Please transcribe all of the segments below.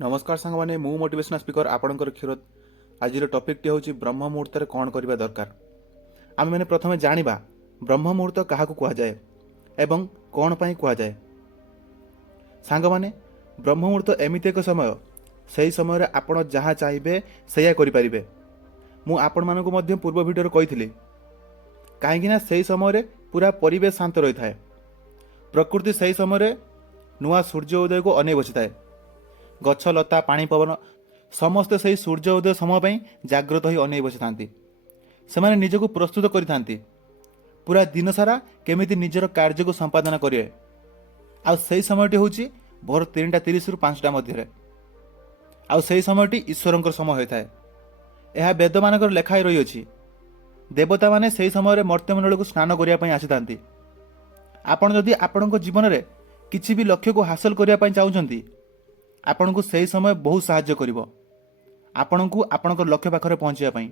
नमस्कार सांग मैंने मु मोटिवेशनल स्पीकर आपणकर क्षीरोद आज टॉपिक टी हूँ ब्रह्म मुहूर्त कौन करबा दरकार। आम मैंने प्रथम जानिबा ब्रह्म मुहूर्त क्या कहुए एवं कौन पाई कहुए। सांग माने ब्रह्म मुहूर्त एमती एक समय से समय आपण जहाँ चाहिए से करें। मु आपण मानक मध्य पूर्व भिडियो कही कहीं से समय पूरा परिवेश शांत रही था। प्रकृति से समय नुआ सूर्य उदय को अनै बसी थाए। गछ लता पानी पवन समस्ते से सूर्य उदय समय जाग्रत हो अनै बसी था। से निजक प्रस्तुत करि पूरा दिन सारा केमिति निजर कार्य को संपादन करेंगे। आई समय हूँ भोर 3:30 रु 5टा मध्य आई समय ईश्वर समय होता है। यह वेद मानक लेखाई रही। देवता माने से समय मर्त्यमंडल को स्नान करने आसी था। आपण जदि आपण जीवन में किसी भी लक्ष्य को हासिल करने चाहते आपण को सही समय बहुत साहाय्य करिवो आपण को आपणकर लक्ष्य पाखरे पहुंचाई।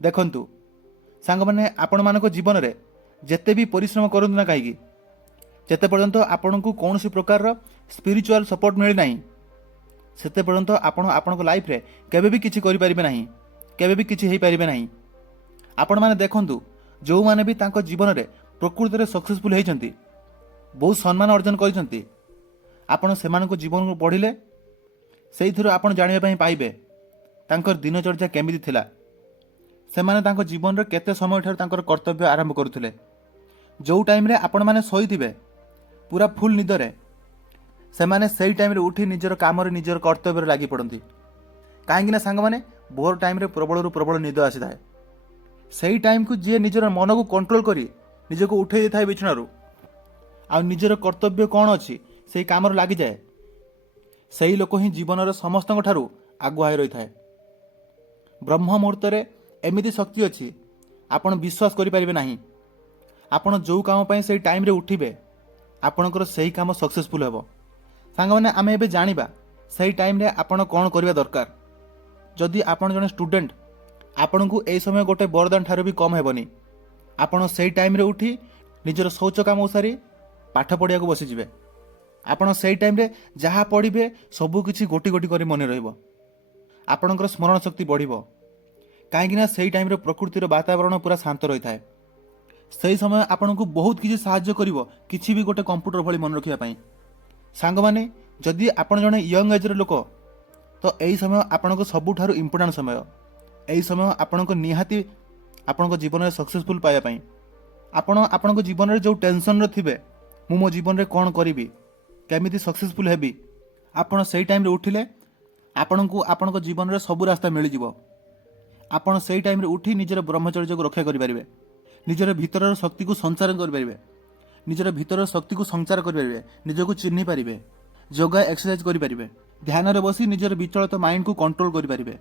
देखंतु सांग माने आपण मानक जीवन में जेते भी परिश्रम करंतु ना कहीं जेते पर्यंत आपण को कौन सी प्रकार स्पिरिचुअल सपोर्ट मिले ना सेते पर्यंत आपण आपणक लाइफ रे केबे भी किछि करि परिबे नाही, केबे भी किछि हेई परिबे नाही। आपण माने देखंतु जो माने भी तांको जीवन में प्रकृति रे सक्सेसफुल हेइचंती बहुत सम्मान अर्जन करिसंती आपण सेमानक जीवन को पढ़िले से आपण जानिबा पाइबे तांकर दिनचर्या केमिति थिला। सेमाने तांको जीवन रे केते समय ठार तांकर कर्तव्य आरंभ करुथिले। जो टाइम रे आपण माने सोईथिबे पूरा फुल निदरे सेमाने सेई टाइम रे उठी निजर काम रे निजर कर्तव्य रे लागि पड़ंती। काहेकि ना सांग माने भोर टाइम रे प्रबल प्रबल निद आसी थाए। सेई टाइम को जे निजर मन को कंट्रोल करी निजको उठे दे थाए बिछणारू आ निजर कर्तव्य कौन अछि से काम लगी जाए से लोक ही जीवन समस्त आगुआ रही थाए। ब्रह्म मुहूर्त एमती शक्ति अच्छी आपण विश्वास करें ना। आपण जो काम से टाइम रे उठिबे आपणकर सही काम सक्सेसफुल हेबो। सांग माने आमे एबे जानिबा सही टाइम रे आपण कौन करबा दरकार। जदि आपण जने स्टूडेंट आपण को ए समय गोटे वरदान ठारो भी कम हेबनी। आपण सही टाइम रे उठी निजर शौच काम सारी पाठ पढ़िया को बसी जिवे। आपण से टाइम रे जहाँ पढ़े सबू किसी गोटी गोटी कर मन रपणकर स्मरण शक्ति बढ़ो कहीं से टाइम रे प्रकृतिर वातावरण पूरा शांत रही थाए। से समय आपण को बहुत किसी साहाय्य करिवो किसी भी गोटे कंप्यूटर भली मन रखिया सांग माने जदि आपण जने यंग एज लोक तो यही समय आपण सबुठारु इम्पोर्टेंट समय। यही समय आपण निहाती आपण जीवन में सक्सेसफुल पाइबा आपण जीवन में जो टेंशन थे मु मो जीवन में कौन करी केमिति सक्सेसफुल हेबी आपण से टाइम रे उठिले आपण को आपण जीवन में सब रास्ता मिल जिवो। आपण से टाइम रे उठी निजर ब्रह्मचर्य को रक्षा करि परिबे, निजर भीतर शक्ति को संचार करि परिबे, निजर भीतर शक्ति को संचार करि परिबे, निजको चिन्हि परिबे, योगा एक्सरसाइज करि परिबे, ध्यान रे बसी निजर विचलित माइंड को कंट्रोल करि परिबे।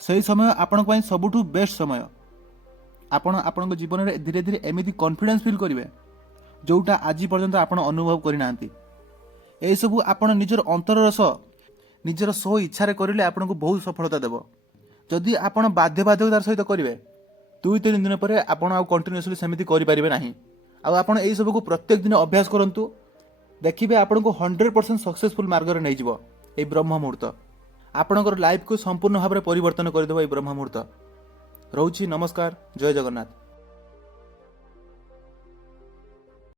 सही समय आपण पई सबुठु बेस्ट समय। आपण आपण जीवन में धीरे धीरे एमिति कॉन्फिडेंस फील करिवे जोटा आज पर्यंत आपण अनुभव करि नांती। यही सब आपण निजर अंतर रस निजर स्व इच्छा करें आपन को बहुत सफलता देव। जदि आपण बाध्यबाधकतार सहित करेंगे 2-3 दिन पर आपण आ कंटिन्यूअसली सेमिति करि परिबे नाही। आपण एही सब को प्रत्येक दिन अभ्यास करंतु देखिबे आपण को 100% सक्सेसफुल मार्ग रे नै जिवो। ए ब्रह्म मुहूर्त आपणकर लाइफ को संपूर्ण भाव में परिवर्तन कर देबो। ए ब्रह्म मुहूर्त रहउछि। नमस्कार, जय जगन्नाथ।